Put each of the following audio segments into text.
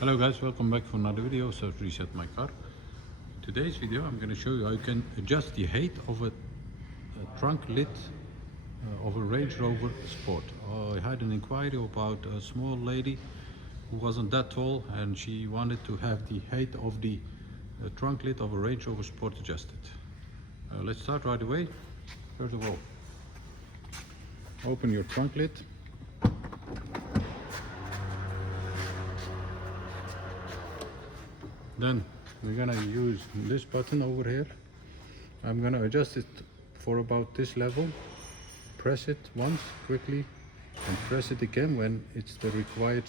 Hello guys, welcome back for another video. So I've reset my car. In today's video I'm going to show you how you can adjust the height of a trunk lid of a Range Rover Sport. I had an inquiry about a small lady who wasn't that tall and she wanted to have the height of the trunk lid of a Range Rover Sport adjusted. Let's start right away. First of all, open your trunk lid. Then we're gonna use this button over here. I'm gonna adjust it for about this level. Press it once quickly and press it again when it's the required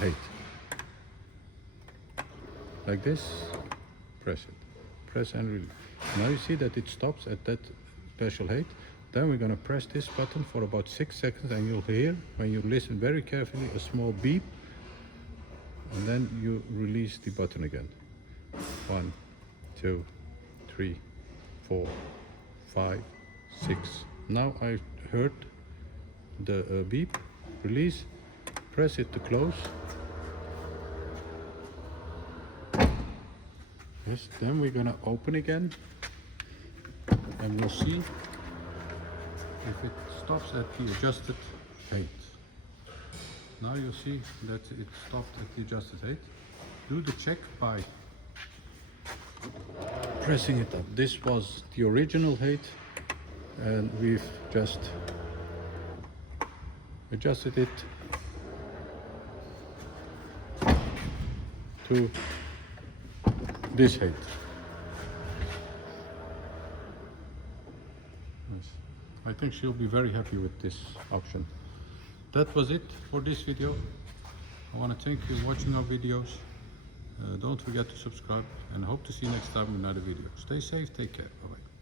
height. Like this, press it. Press and release. Now you see that it stops at that special height. Then we're gonna press this button for about 6 seconds and you'll hear, when you listen very carefully, a small beep. And then you release the button again. 1, 2, 3, 4, 5, 6. Now I heard the beep. Release. Press it to close. Yes. Then we're gonna open again, and we'll see if it stops at the adjusted height. Now you'll see that it stopped at the adjusted height. Do the check by pressing it up. This was the original height and we've just adjusted it to this height. Yes. I think she'll be very happy with this option. That was it for this video. I want to thank you for watching our videos. Don't forget to subscribe and hope to see you next time in another video. Stay safe, take care, bye bye.